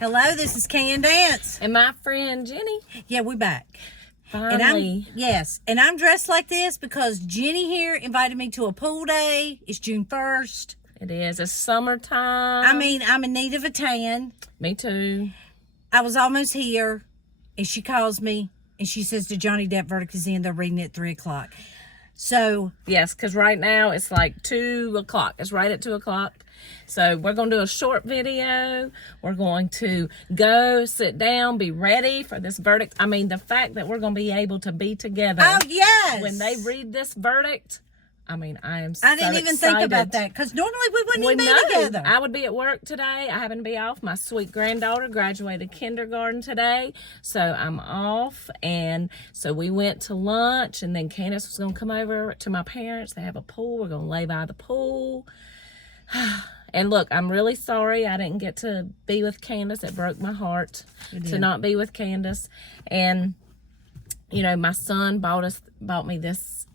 Hello, this is Candace. And my friend Jenny. Yeah, we back. Finally. And I'm dressed like this because Jenny here invited me to a pool day. It's June 1st. It is. It's summertime. I mean, I'm in need of a tan. Me too. I was almost here, and she calls me, and she says the Johnny Depp verdict is in. They're reading it at 3 o'clock. So. Yes, because right now it's like 2 o'clock. It's right at 2 o'clock. So we're going to do a short video. We're going to go sit down, be ready for this verdict. I mean, the fact that we're going to be able to be together. Oh, yes. When they read this verdict. I mean, I am so I didn't even think about that because normally we wouldn't even be together. I would be at work today. I happen to be off. My sweet granddaughter graduated kindergarten today, so I'm off. And so we went to lunch, and then Candace was going to come over to my parents. They have a pool. We're going to lay by the pool. And look, I'm really sorry I didn't get to be with Candace. It broke my heart to not be with Candace. And, you know, my son bought me this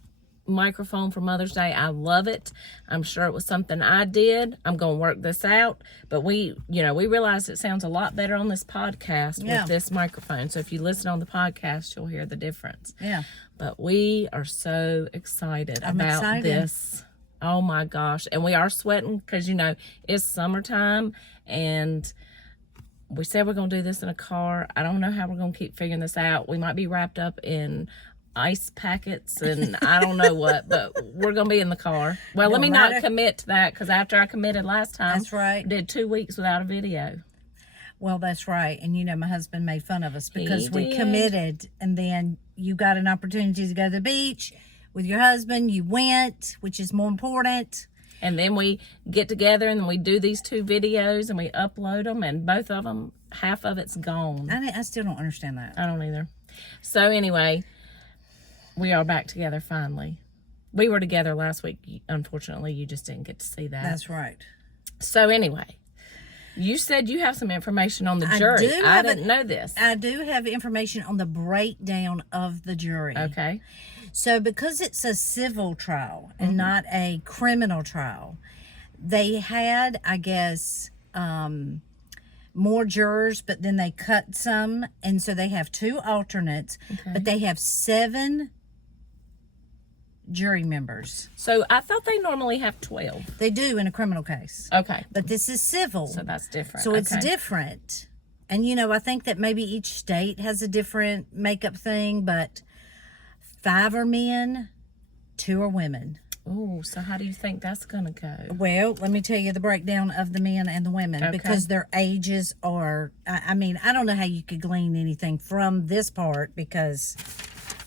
microphone for Mother's Day. I love it. I'm sure it was something I did. I'm going to work this out. But we realized it sounds a lot better on this podcast with this microphone. So if you listen on the podcast, you'll hear the difference. Yeah. But we are so excited about this. Oh my gosh. And we are sweating because, you know, it's summertime, and we said we're going to do this in a car. I don't know how we're going to keep figuring this out. We might be wrapped up in ice packets and I don't know what, but we're going to be in the car. Well, let me not commit to that because after I committed last time, that's right. Did 2 weeks without a video. Well, that's right. And, you know, my husband made fun of us because we committed, and then you got an opportunity to go to the beach with your husband. You went, which is more important. And then we get together and we do these 2 videos and we upload them, and both of them, half of it's gone. I still don't understand that. I don't either. So anyway, we are back together finally. We were together last week. Unfortunately, you just didn't get to see that. That's right. So anyway, you said you have some information on the jury. I didn't know this. I do have information on the breakdown of the jury. Okay. So because it's a civil trial and not a criminal trial, they had, I guess, more jurors, but then they cut some. And so they have 2 alternates, but they have 7 jury members. So I thought they normally have 12. They do in a criminal case. Okay. But this is civil. So that's different. So it's different. And, you know, I think that maybe each state has a different makeup thing, but 5 are men, 2 are women. Oh, so how do you think that's going to go? Well, let me tell you the breakdown of the men and the women, because their ages are, I mean, I don't know how you could glean anything from this part because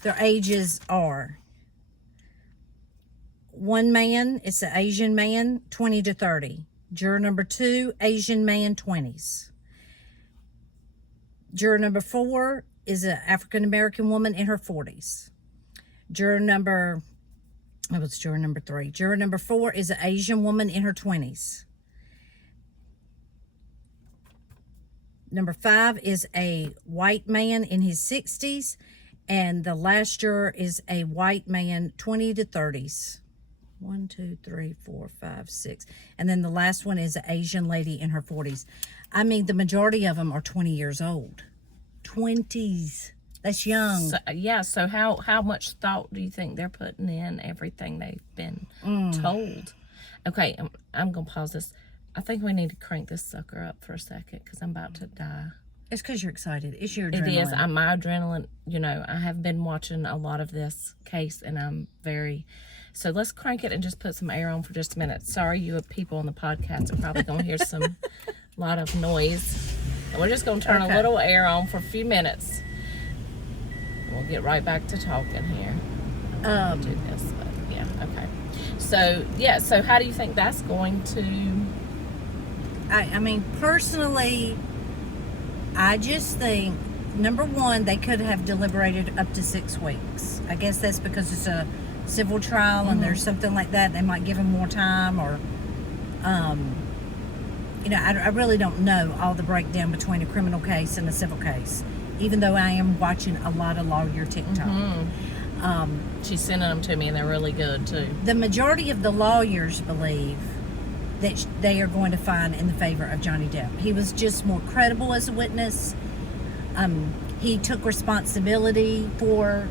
their ages are. One man, it's an Asian man, 20 to 30. Juror number 2, Asian man, 20s. Juror number 4 is an African-American woman in her 40s. Juror number 3. Juror number 4 is an Asian woman in her 20s. Number 5 is a white man in his 60s. And the last juror is a white man, 20 to 30s. 1, 2, 3, 4, 5, 6. And then the last one is an Asian lady in her 40s. I mean, the majority of them are 20 years old. 20s. That's young. So how much thought do you think they're putting in everything they've been told? Okay, I'm going to pause this. I think we need to crank this sucker up for a second because I'm about to die. It's because you're excited. It's your adrenaline. It is. My adrenaline, you know, I have been watching a lot of this case, and I'm very... So let's crank it and just put some air on for just a minute. Sorry, you people on the podcast are probably going to hear some lot of noise. And we're just going to turn a little air on for a few minutes. We'll get right back to talking here. Do this, but yeah, okay. So how do you think that's going to... I mean, personally, I just think, number 1, they could have deliberated up to 6 weeks. I guess that's because it's a civil trial and there's something like that. They might give them more time, or, you know, I really don't know all the breakdown between a criminal case and a civil case, even though I am watching a lot of lawyer TikTok. She's sending them to me, and they're really good too. The majority of the lawyers believe that they are going to find in the favor of Johnny Depp. He was just more credible as a witness. He took responsibility for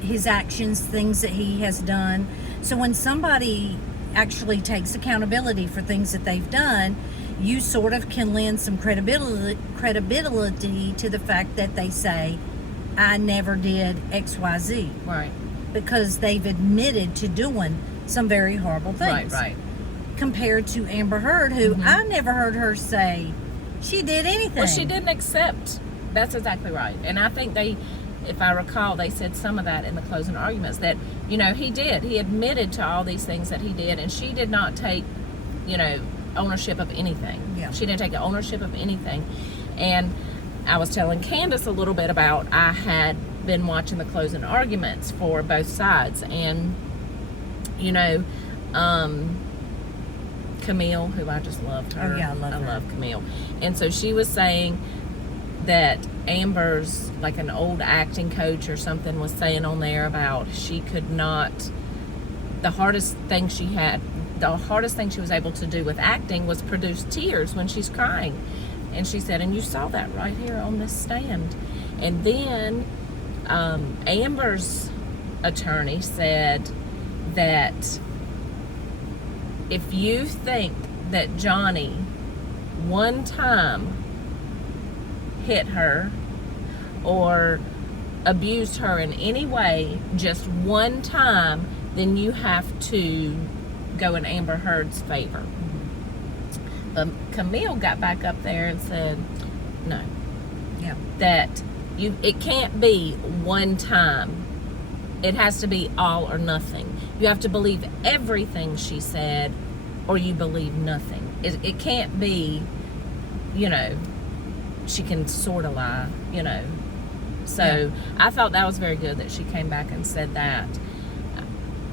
his actions, things that he has done. So when somebody actually takes accountability for things that they've done, you sort of can lend some credibility to the fact that they say, I never did XYZ. Right. Because they've admitted to doing some very horrible things. Right. Compared to Amber Heard, who I never heard her say she did anything. Well, she didn't accept. That's exactly right. And I think they, if I recall, they said some of that in the closing arguments, that, you know, he did. He admitted to all these things that he did, and she did not take, you know, ownership of anything. Yeah. She didn't take ownership of anything. And I was telling Candace a little bit about, I had been watching the closing arguments for both sides, and, you know, Camille, who I just loved her. Oh, yeah, I love Camille. And so she was saying that Amber's, like an old acting coach or something, was saying on there about she could not, the hardest thing she was able to do with acting was produce tears when she's crying. And she said, and you saw that right here on this stand. And then Amber's attorney said that if you think that Johnny one time hit her or abused her in any way, just one time, then you have to go in Amber Heard's favor. But Camille got back up there and said, no. Yeah. That it can't be one time. It has to be all or nothing. You have to believe everything she said, or you believe nothing. It can't be, you know, she can sort of lie, you know. So yeah. I thought that was very good that she came back and said that.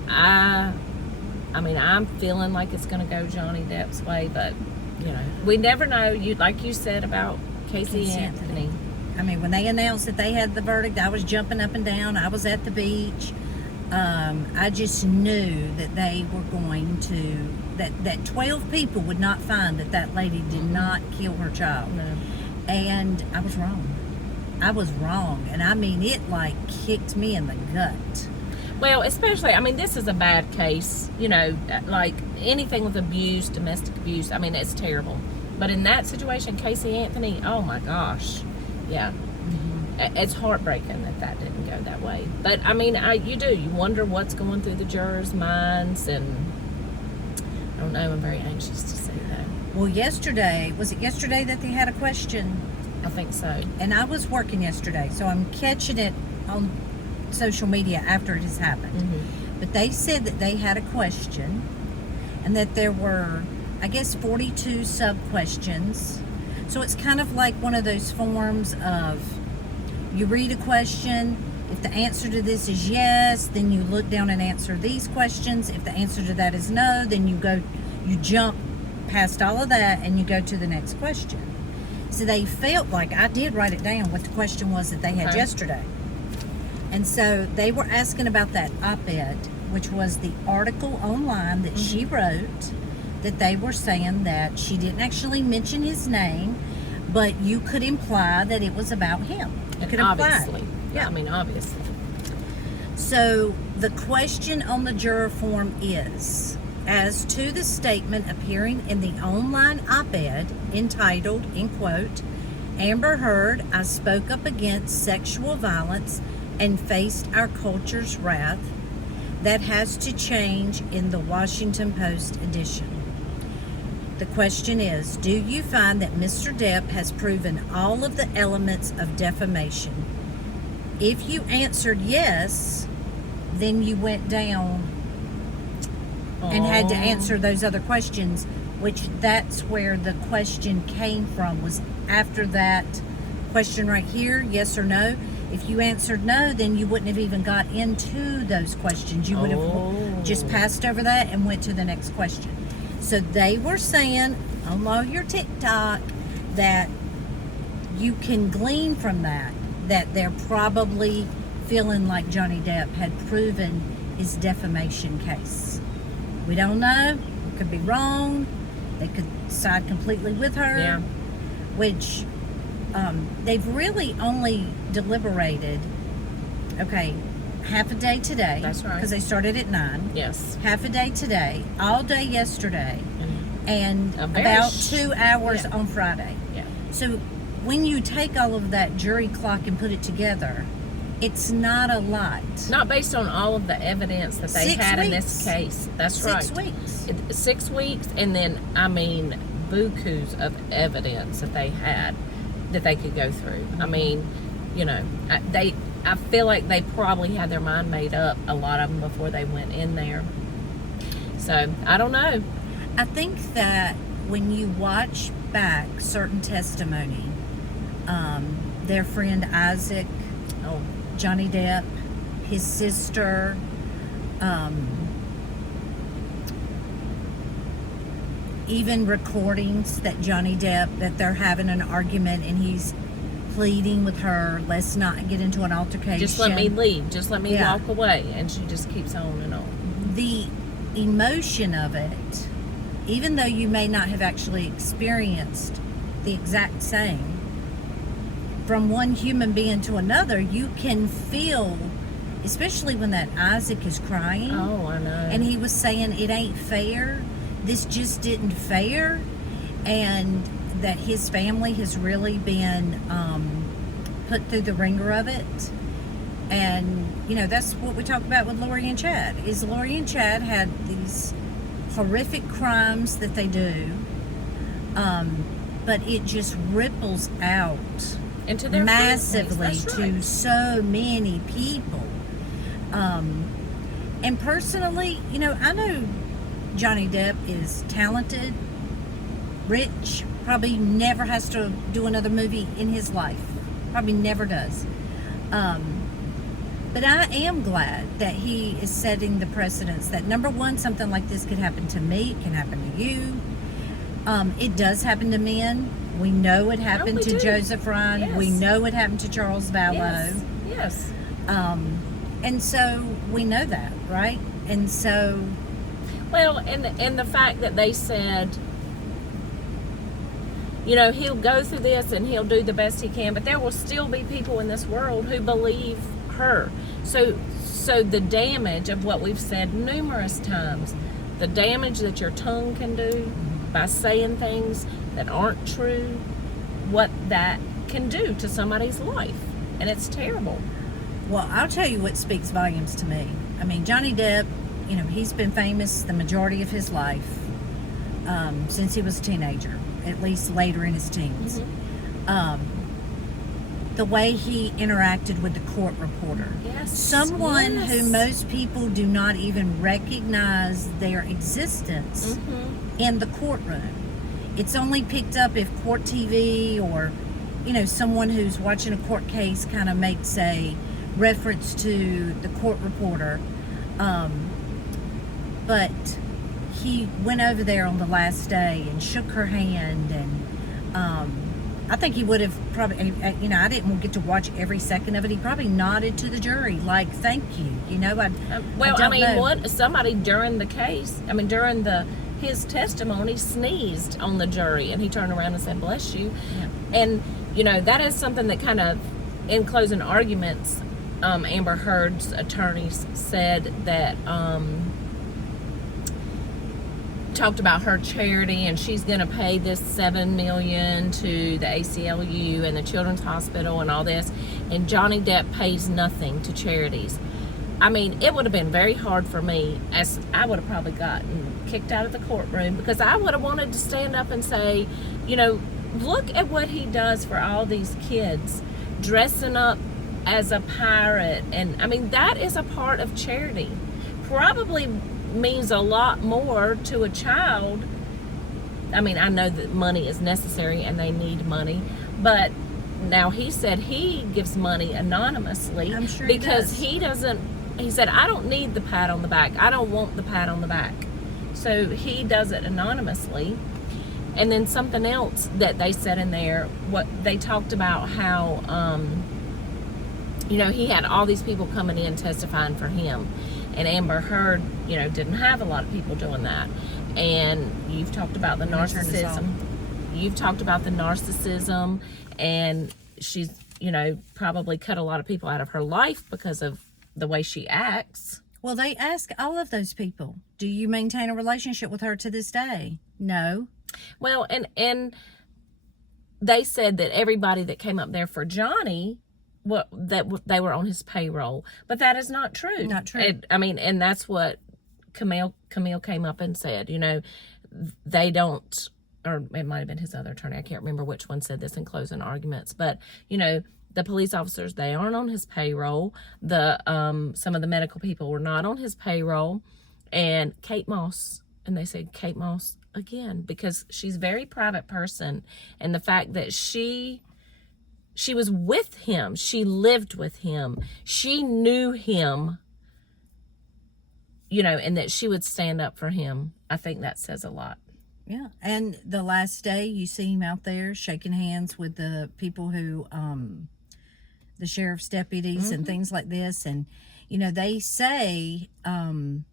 I mean, I'm feeling like it's going to go Johnny Depp's way, but, you know, we never know. Like you said about Casey Anthony. I mean, when they announced that they had the verdict, I was jumping up and down. I was at the beach. I just knew that they were going to, that 12 people would not find that lady did not kill her child. No. And I was wrong. And I mean, it like kicked me in the gut. Well, especially, I mean, this is a bad case, you know, like anything with abuse, domestic abuse, I mean, it's terrible. But in that situation, Casey Anthony, oh my gosh, yeah. It's heartbreaking that didn't go that way. But, I mean, you wonder what's going through the jurors' minds, and I don't know, I'm very anxious to see that. Well, was it yesterday that they had a question? I think so. And I was working yesterday, so I'm catching it on social media after it has happened. But they said that they had a question, and that there were, I guess, 42 sub-questions. So it's kind of like one of those forms of, you read a question, if the answer to this is yes, then you look down and answer these questions. If the answer to that is no, then you jump past all of that and you go to the next question. So they felt like, I did write it down, what the question was that they had yesterday. And so they were asking about that op-ed, which was the article online that she wrote, that they were saying that she didn't actually mention his name, but you could imply that it was about him. You could imply. Obviously. Yeah. I mean, obviously. So the question on the juror form is, as to the statement appearing in the online op-ed entitled, in quote, Amber Heard, I spoke up against sexual violence and faced our culture's wrath, that has to change in the Washington Post edition. The question is, do you find that Mr. Depp has proven all of the elements of defamation? If you answered yes, then you went down and had to answer those other questions, which that's where the question came from, was after that question right here, yes or no. If you answered no, then you wouldn't have even got into those questions. You would have just passed over that and went to the next question. So they were saying on Lawyer TikTok that you can glean from that they're probably feeling like Johnny Depp had proven his defamation case. We don't know. It could be wrong. They could side completely with her, Yeah. which they've really only deliberated, okay, half a day today. That's right. Because they started at 9. Yes. Half a day today, all day yesterday, and A very about 2 hours yeah. on Friday. Yeah. So when you take all of that jury clock and put it together, it's not a lot. Not based on all of the evidence that they 6 had in weeks. this case. That's right. 6 weeks. 6 weeks, and then, I mean, bukus of evidence that they had that they could go through. I mean, you know, I feel like they probably had their mind made up, a lot of them, before they went in there. So, I don't know. I think that when you watch back certain testimony, their friend Isaac, Oh, Johnny Depp, his sister, even recordings that Johnny Depp, that they're having an argument and he's pleading with her, let's not get into an altercation. just let me leave. Just let me Yeah. walk away. And she just keeps on and on. The emotion of it, even though you may not have actually experienced the exact same, from one human being to another, you can feel, especially when that Isaac is crying. Oh, I know. And he was saying, it ain't fair. This just didn't fair. And that his family has really been put through the ringer of it. And, you know, that's what we talk about with Lori and Chad, is Lori and Chad had these horrific crimes that they do, but it just ripples out into their massively families. That's to right. so many people. And personally, you know, I know Johnny Depp is talented, rich, probably never has to do another movie in his life. Probably never does. But I am glad that he is setting the precedence that, number one, something like this could happen to me, it can happen to you. It does happen to men. We know it happened we to do. Joseph Ryan. Yes. We know it happened to Charles Vallow. Yes. Yes. And so we know that, right? And so, Well, and the fact that they said, you know, he'll go through this and he'll do the best he can, but there will still be people in this world who believe her. So the damage of what we've said numerous times, the damage that your tongue can do by saying things that aren't true, what that can do to somebody's life. And it's terrible. well, I'll tell you what speaks volumes to me. I mean, Johnny Depp, you know, he's been famous the majority of his life, since he was a teenager, at least later in his teens. The way he interacted with the court reporter. Yes. Someone Yes. who most people do not even recognize their existence in the courtroom. It's only picked up if court TV or, you know, someone who's watching a court case kind of makes a reference to the court reporter. But he went over there on the last day and shook her hand, and I think he would have probably, you know, I didn't get to watch every second of it. He probably nodded to the jury like, thank you. You know, Well, I don't mean, know. somebody during the case, I mean, during his testimony, sneezed on the jury, and he turned around and said, bless you. Yeah. And, you know, that is something that kind of, in closing arguments, Amber Heard's attorneys said that, talked about her charity, and she's going to pay this $7 million to the ACLU and the Children's Hospital and all this, and Johnny Depp pays nothing to charities. I mean, it would have been very hard for me, as I would have probably gotten kicked out of the courtroom, because I would have wanted to stand up and say, you know, look at what he does for all these kids, dressing up as a pirate. And I mean, that is a part of charity. Probably means a lot more to a child. I mean, I know that money is necessary and they need money, but now he said he gives money anonymously. I'm sure he because does. he doesn't, he said, I don't need the pat on the back. I don't want the pat on the back. So he does it anonymously. And then something else that they said in there, what they talked about how, you know, he had all these people coming in testifying for him. And Amber Heard, you know, didn't have a lot of people doing that. and you've talked about the I'm gonna turn this off. narcissism. You've talked about the narcissism, and she's, probably cut a lot of people out of her life because of the way she acts. Well, they ask all of those people, do you maintain a relationship with her to this day? No. Well, and they said that everybody that came up there for Johnny, they were on his payroll, but that is not true. Not true. And that's what Camille came up and said. They don't, or it might have been his other attorney. I can't remember which one said this in closing arguments, but the police officers, they aren't on his payroll. Some of the medical people were not on his payroll, and Kate Moss, and they said Kate Moss again, because she's a very private person, and the fact that she was with him, she lived with him, she knew him, and that she would stand up for him, I think that says a lot. Yeah. And the last day you see him out there shaking hands with the people who, the sheriff's deputies and things like this. And, they say, how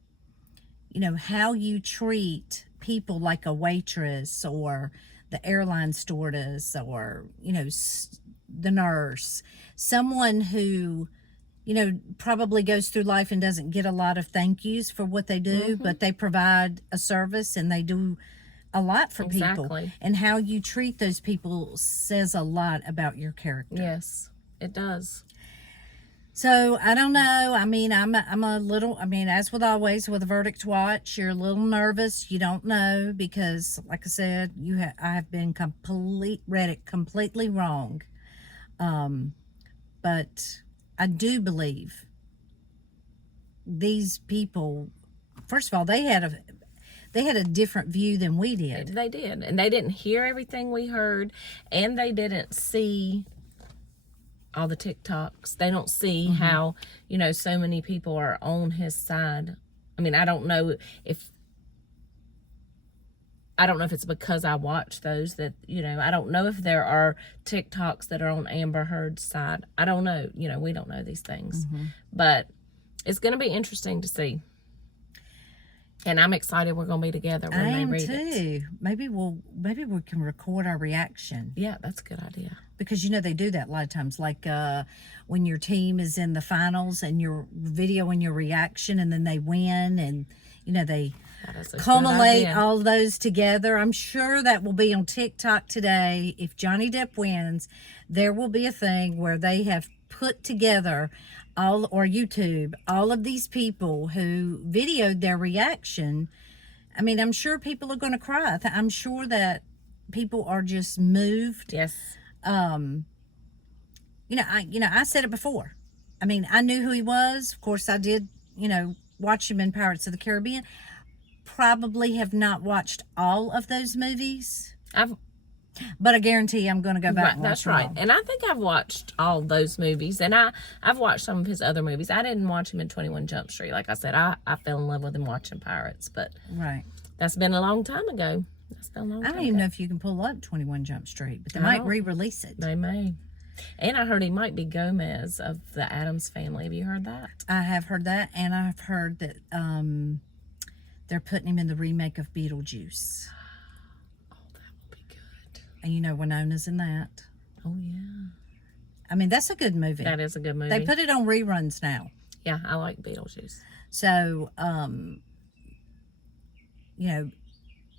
you treat people like a waitress or the airline stewardess or, the nurse, someone who, probably goes through life and doesn't get a lot of thank yous for what they do, but they provide a service and they do a lot for people. And how you treat those people says a lot about your character. Yes, it does. So I don't know. I'm a little, as with always with a verdict watch, you're a little nervous. You don't know because, like I said, I have been read it completely wrong. But I do believe these people, first of all, they had a different view than we did. They did. And they didn't hear everything we heard, and they didn't see all the TikToks. They don't see how, so many people are on his side. I don't know if it's because I watch those that, I don't know if there are TikToks that are on Amber Heard's side. I don't know. We don't know these things. But it's going to be interesting to see. And I'm excited we're going to be together when they read it. I am too. Maybe we can record our reaction. Yeah, that's a good idea. Because, they do that a lot of times. Like when your team is in the finals and you're videoing your reaction and then they win and, they culminate all those together. I'm sure that will be on TikTok today. If Johnny Depp wins, there will be a thing where they have put together or YouTube, all of these people who videoed their reaction. I'm sure people are going to cry. I'm sure that people are just moved. Yes. I said it before. I knew who he was. Of course, I did, watch him in Pirates of the Caribbean. Probably have not watched all of those movies. But I guarantee I'm going to go back and watch That's right. And I think I've watched all those movies. And I've watched some of his other movies. I didn't watch him in 21 Jump Street. Like I said, I fell in love with him watching Pirates. But that's been a long time ago. I don't even know if you can pull up 21 Jump Street. But they might re-release it. They may. And I heard he might be Gomez of the Addams Family. Have you heard that? I have heard that. And I've heard that they're putting him in the remake of Beetlejuice. And Winona's in that. Oh, yeah. That's a good movie. That is a good movie. They put it on reruns now. Yeah, I like Beetlejuice. So,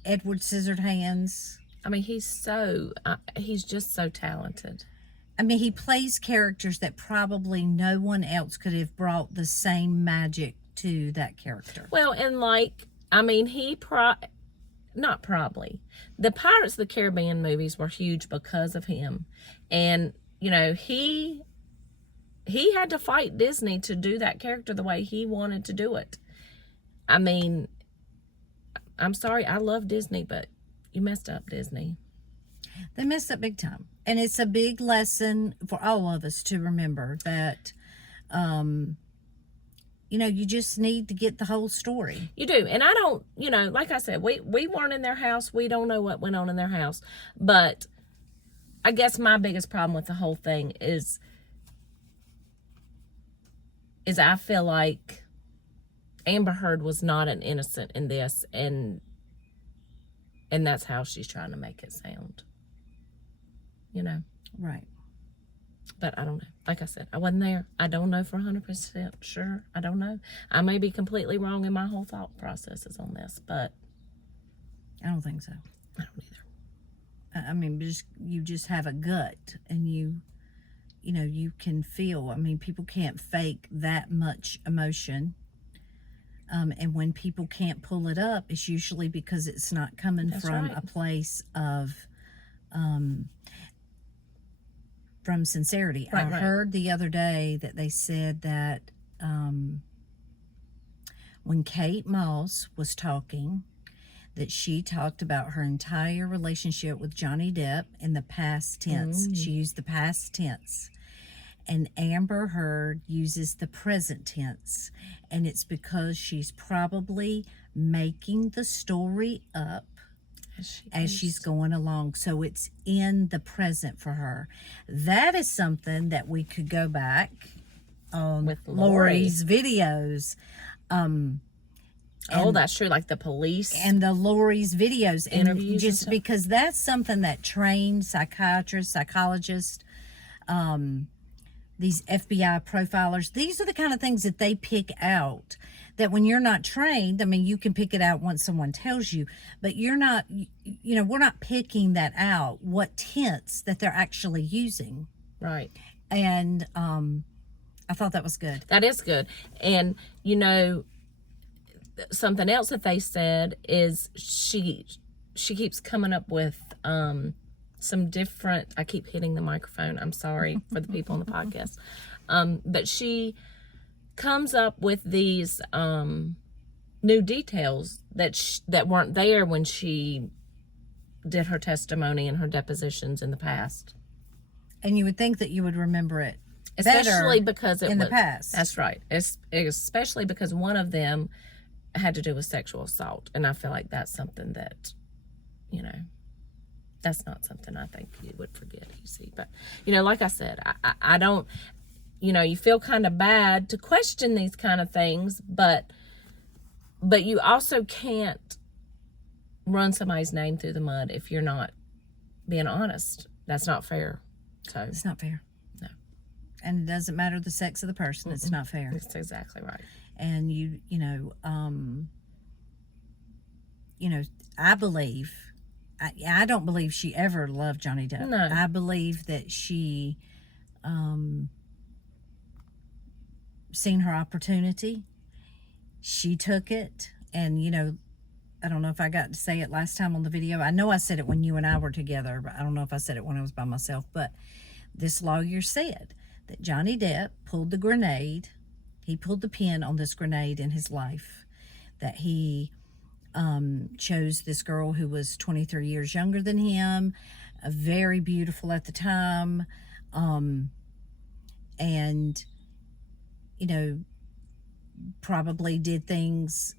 Edward Scissorhands. He's just so talented. He plays characters that probably no one else could have brought the same magic to that character. Well, and not probably. The Pirates of the Caribbean movies were huge because of him. And, he had to fight Disney to do that character the way he wanted to do it. I'm sorry, I love Disney, but you messed up, Disney. They messed up big time. And it's a big lesson for all of us to remember that, you just need to get the whole story. You do. And I don't, like I said, we weren't in their house. We don't know what went on in their house. But I guess my biggest problem with the whole thing is I feel like Amber Heard was not an innocent in this. And And that's how she's trying to make it sound. You know? Right. But I don't know. Like I said, I wasn't there. I don't know for 100% sure. I don't know. I may be completely wrong in my whole thought processes on this, but I don't think so. I don't either. I mean, you just have a gut, and you can feel. I mean, people can't fake that much emotion. And when people can't pull it up, it's usually because it's not coming from a place of from sincerity. I heard the other day that they said that when Kate Moss was talking, that she talked about her entire relationship with Johnny Depp in the past tense. She used the past tense. And Amber Heard uses the present tense. And it's because she's probably making the story up as she's going along. So it's in the present for her. That is something that we could go back on with Lori's videos. That's true. Like the police and the Lori's videos, interviews, and just because that's something that trained psychiatrists, psychologists, these FBI profilers, these are the kind of things that they pick out. That when you're not trained, I mean, you can pick it out once someone tells you, but you're not, we're not picking that out, what tense that they're actually using. Right. And I thought that was good. That is good. And, something else that they said is she keeps coming up with some different, I keep hitting the microphone, I'm sorry for the people on the podcast, but she comes up with these new details that weren't there when she did her testimony and her depositions in the past. And you would think that you would remember it especially because it in was the past. That's right. Especially because one of them had to do with sexual assault, and I feel like that's something that, that's not something I think you would forget easy. But like I said, I don't. You feel kind of bad to question these kind of things, but you also can't run somebody's name through the mud if you're not being honest. That's not fair. So it's not fair. No. And it doesn't matter the sex of the person. It's not fair. That's exactly right. And I believe, I don't believe she ever loved Johnny Depp. No. I believe that she seen her opportunity. She took it. And, I don't know if I got to say it last time on the video. I know I said it when you and I were together, but I don't know if I said it when I was by myself. But this lawyer said that Johnny Depp pulled the grenade. He pulled the pin on this grenade in his life. That he chose this girl who was 23 years younger than him, very beautiful at the time, and, probably did things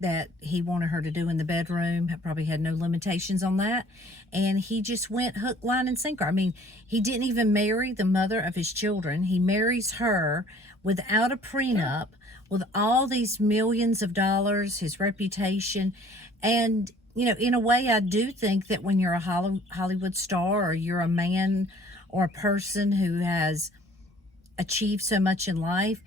that he wanted her to do in the bedroom, probably had no limitations on that, and he just went hook, line, and sinker. I mean, he didn't even marry the mother of his children. He marries her without a prenup, with all these millions of dollars, his reputation. And, in a way, I do think that when you're a Hollywood star, or you're a man or a person who has achieved so much in life,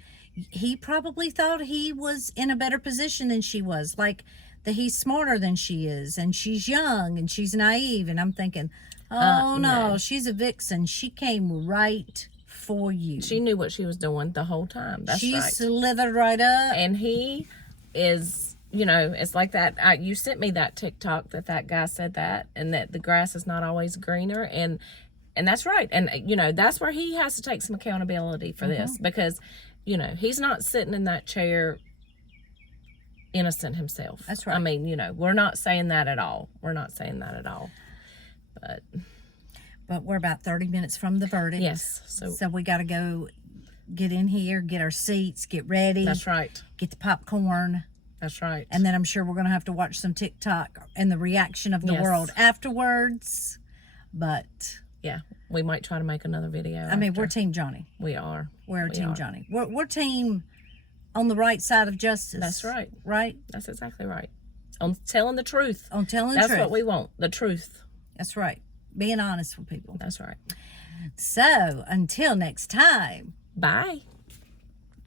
he probably thought he was in a better position than she was. Like, that he's smarter than she is, and she's young, and she's naive. And I'm thinking, no, she's a vixen. She came right for you. She knew what she was doing the whole time. That's she right. Slithered right up. And he is, it's like that. You sent me that TikTok that guy said that, and that the grass is not always greener. And that's right. And, that's where he has to take some accountability for this, because, he's not sitting in that chair innocent himself. That's right. I mean, we're not saying that at all. We're not saying that at all. But we're about 30 minutes from the verdict. Yes. So we got to go get in here, get our seats, get ready. That's right. Get the popcorn. That's right. And then I'm sure we're going to have to watch some TikTok and the reaction of the world afterwards. But yeah, we might try to make another video. I mean, we're Team Johnny. We are. We're Team Johnny. We're team on the right side of justice. That's right. Right? That's exactly right. on telling the truth. On telling the That's truth. what we want, the truth. That's right. Being honest with people. That's right. So, until next time. Bye.